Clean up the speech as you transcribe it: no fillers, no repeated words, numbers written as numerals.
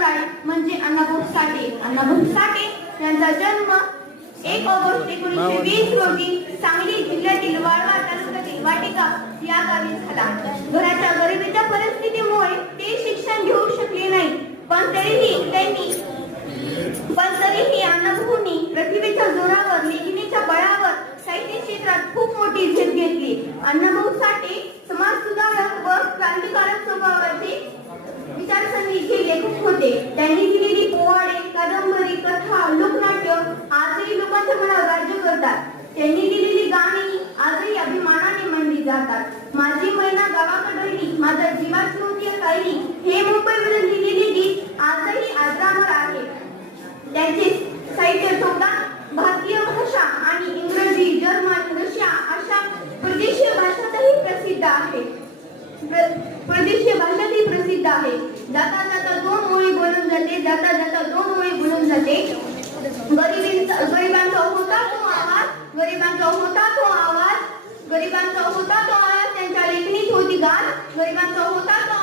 जन्मदाय म्हणजे अण्णाभाऊ साठे. अण्णाभाऊ साठे यांचा जन्म 1 ऑगस्ट 1920 रोजी सांगली जिल्ह्यातील वाळवा तालुक्यातील वाटिका या गावी झाला. घराच्या गरिबीच्या परिस्थितीमुळे ते शिक्षण घेऊ शकले नाही, पण तरीही अण्णाभाऊंनी प्रतिभेच्या जोरावर लेखणीच्या बळावर साहित्य क्षेत्रात खूप मोठी झेप घेतली. अण्णाभाऊ साठे समाज सुधारक व क्रांतिकारक स्वभावाचे विचारसरणीचे लेखक होते. त्यांनी दिलेली पोवाडे, कादंबरी, कथा, लोकनाट्य आजही लोकांच्या मनावर राज्य करतात. त्यांनी दिलेली गाणी आजही अभिमानाने म्हणली जातात. माझी मैना गावाकडे राहिली, माझा जीवाची होती कायली, हे मुंबईवरून लिहिलेले गीत आजही अजरामर आहे. त्यांचे साहित्य 14 भारतीय भाषा आणि इंग्रजी, जर्मन, रशिया अशा परदेशीय भाषातही प्रसिद्ध आहे. जाता जाता दोन ओळी बोलून जाते, जाता जाता दोन ओळी बोलून जाते. गरिबांचा होता तो आवाज, गरिबांचा होता तो आवाज, गरिबांचा होता तो आवाज, त्यांच्या लेखणीत होती गाज, गरिबांचा होता तो